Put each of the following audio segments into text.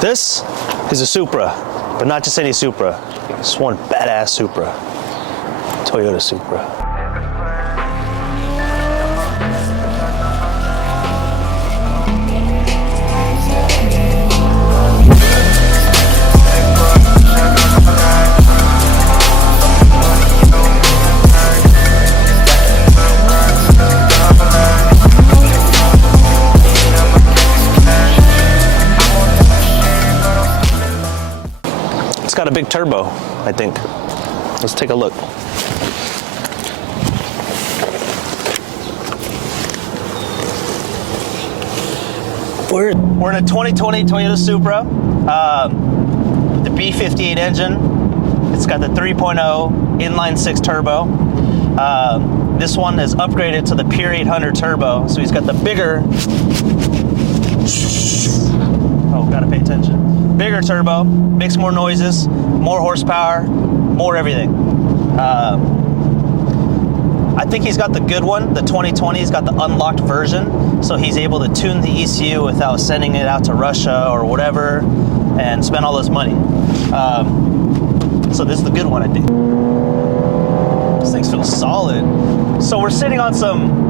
This is a Supra, but not just any Supra. It's one badass Supra, Toyota Supra. Got a big turbo, I think. Let's take a look. We're in a 2020 Toyota Supra, the B58 engine. It's got the 3.0 inline 6 turbo. This one is upgraded to the Pure 800 turbo, so he's got the bigger. Oh, gotta pay attention. Bigger turbo, makes more noises, more horsepower, more everything. I think he's got the good one. The 2020, he's got the unlocked version, so he's able to tune the ECU without sending it out to Russia or whatever and spend all this money. So this is the good one, I think. This thing feels solid. So we're sitting on some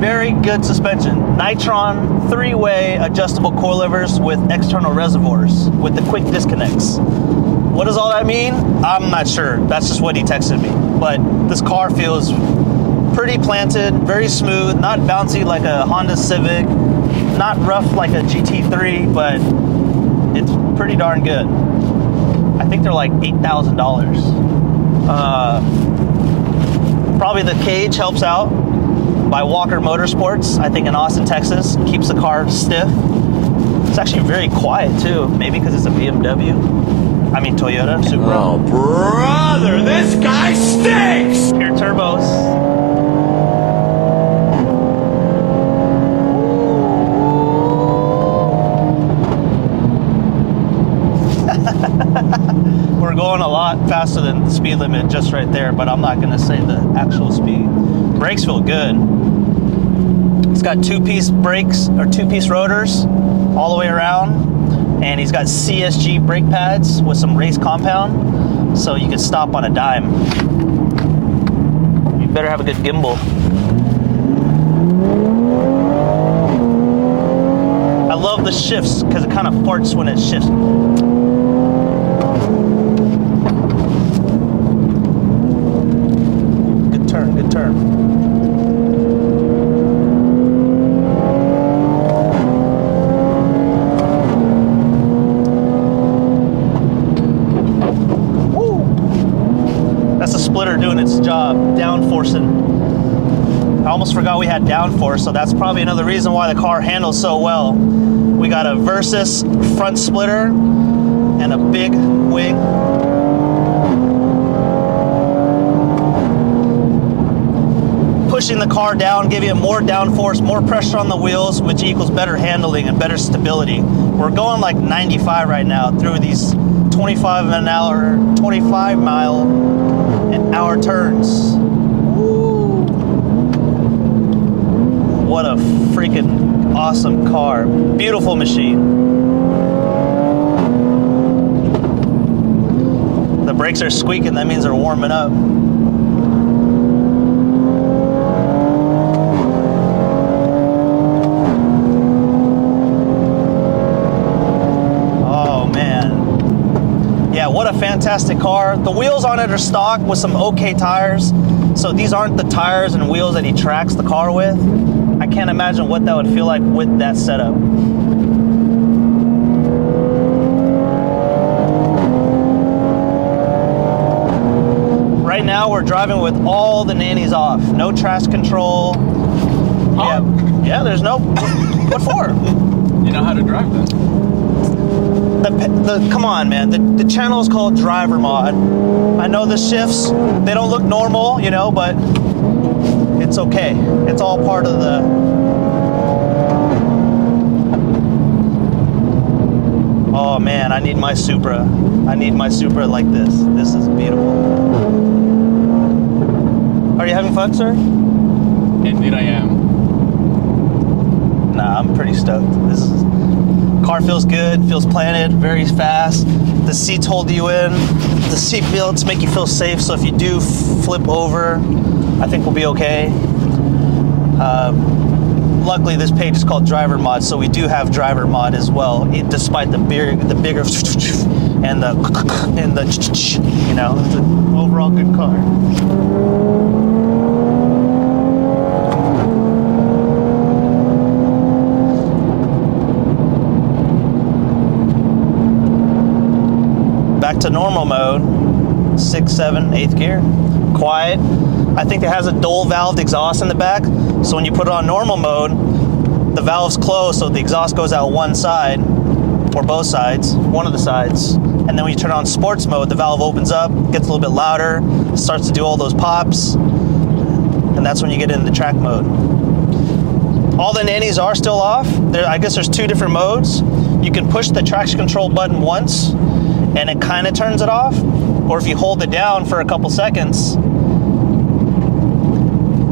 very good suspension. Nitron 3-way adjustable coilovers with external reservoirs with the quick disconnects. What does all that mean? I'm not sure. That's just what he texted me. But this car feels pretty planted, very smooth, not bouncy like a Honda Civic, not rough like a GT3, but it's pretty darn good. I think they're like $8,000. Probably the cage helps out. By Walker Motorsports, I think in Austin, Texas. Keeps the car stiff. It's actually very quiet too, maybe because it's a BMW. I mean Toyota Supra. Oh, brother, this guy stinks! Pure turbos. We're going a lot faster than the speed limit just right there, but I'm not gonna say the actual speed. Brakes feel good. It's got two-piece brakes or two-piece rotors all the way around, and he's got CSG brake pads with some race compound, so you can stop on a dime. You better have a good gimbal. I love the shifts because it kind of farts when it shifts. Good turn, good turn. Splitter doing its job, downforcing. I almost forgot we had downforce, so that's probably another reason why the car handles so well. We got a Verus front splitter and a big wing. Pushing the car down, giving it more downforce, more pressure on the wheels, which equals better handling and better stability. We're going like 95 right now through these 25 mile an hour turns. Woo. What a freaking awesome car. Beautiful machine. The brakes are squeaking, that means they're warming up. What a fantastic car. The wheels on it are stock with some okay tires. So these aren't the tires and wheels that he tracks the car with. I can't imagine what that would feel like with that setup. Right now we're driving with all the nannies off. No traction control. Huh? Yeah, there's no, what for? You know how to drive that? Come on, man. The channel is called Driver Mod. I know the shifts, they don't look normal, you know, but it's okay. It's all part of the... Oh man, I need my Supra. I need my Supra like this. This is beautiful. Are you having fun, sir? Indeed I am. Nah, I'm pretty stoked. This is Car feels good, feels planted, very fast. The seats hold you in. The seat belts make you feel safe, so if you do flip over, I think we'll be okay. Luckily, this page is called Driver Mod, so we do have Driver Mod as well, despite the bigger and the you know, it's an overall good car. Back to normal mode, 6, 7, 8th gear, quiet. I think it has a dual valved exhaust in the back, so when you put it on normal mode, the valve's closed, so the exhaust goes out one side, or both sides, one of the sides, and then when you turn on sports mode, the valve opens up, gets a little bit louder, starts to do all those pops, and that's when you get into track mode. All the nannies are still off. I guess there's 2 different modes. You can push the traction control button once, and it kind of turns it off, or if you hold it down for a couple seconds,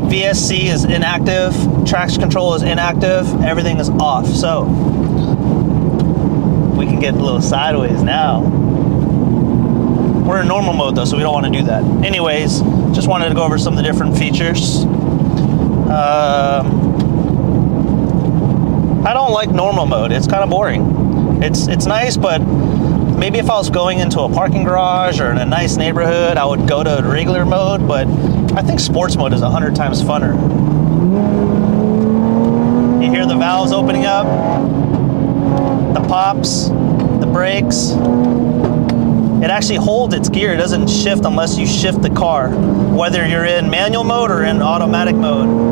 VSC is inactive, traction control is inactive, everything is off. So we can get a little sideways now. We're in normal mode though, so we don't want to do that. Anyways, just wanted to go over some of the different features. I don't like normal mode. It's kind of boring. It's nice, but maybe if I was going into a parking garage or in a nice neighborhood, I would go to regular mode, but I think sports mode is 100 times funner. You hear the valves opening up, the pops, the brakes. It actually holds its gear. It doesn't shift unless you shift the car, whether you're in manual mode or in automatic mode.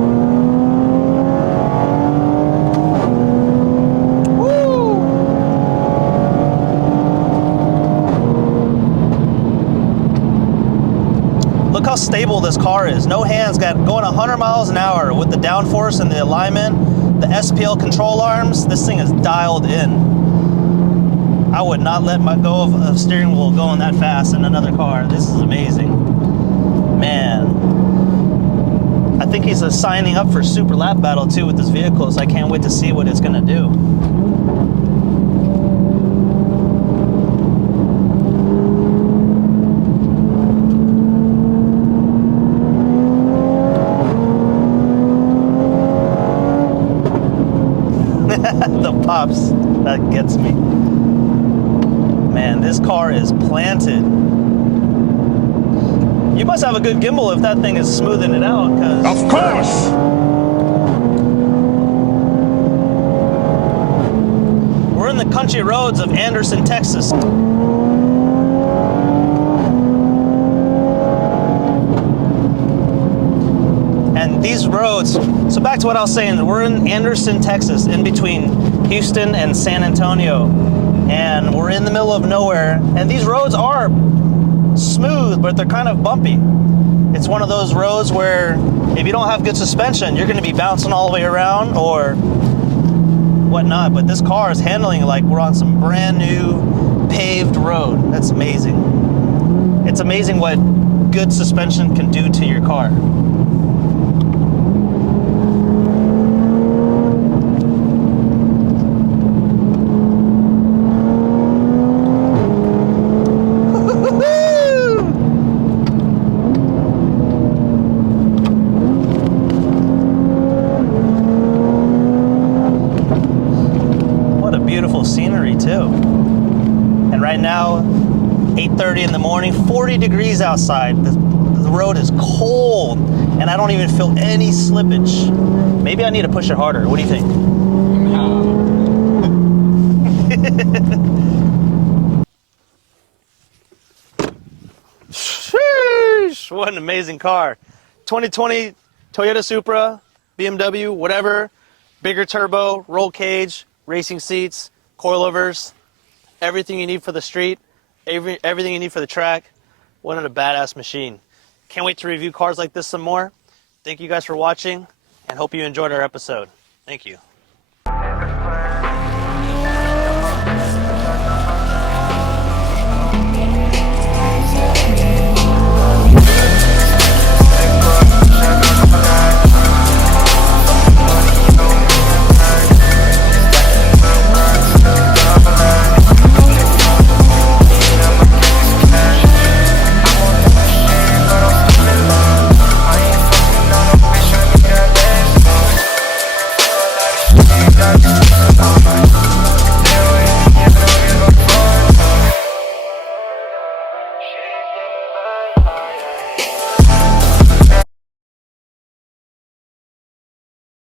Look how stable this car is. No hands, got going 100 miles an hour with the downforce and the alignment, the SPL control arms. This thing is dialed in. I would not let go of a steering wheel going that fast in another car. This is amazing. Man. I think he's signing up for Super Lap Battle too with this vehicle, so I can't wait to see what it's gonna do. The pops, that gets me. Man, this car is planted. You must have a good gimbal if that thing is smoothing it out, because... Of course! We're in the country roads of Anderson, Texas. And these roads, so back to what I was saying, we're in Anderson, Texas, in between Houston and San Antonio. And we're in the middle of nowhere. And these roads are smooth, but they're kind of bumpy. It's one of those roads where if you don't have good suspension, you're gonna be bouncing all the way around or whatnot. But this car is handling like we're on some brand new paved road. That's amazing. It's amazing what good suspension can do to your car. Beautiful scenery too. And right now, 8:30 in the morning, 40 degrees outside. The road is cold and I don't even feel any slippage. Maybe I need to push it harder. What do you think? Sheesh, what an amazing car. 2020 Toyota Supra, BMW, whatever. Bigger turbo, roll cage, racing seats, coilovers, everything you need for the street, everything you need for the track. What a badass machine. Can't wait to review cars like this some more. Thank you guys for watching and hope you enjoyed our episode. Thank you.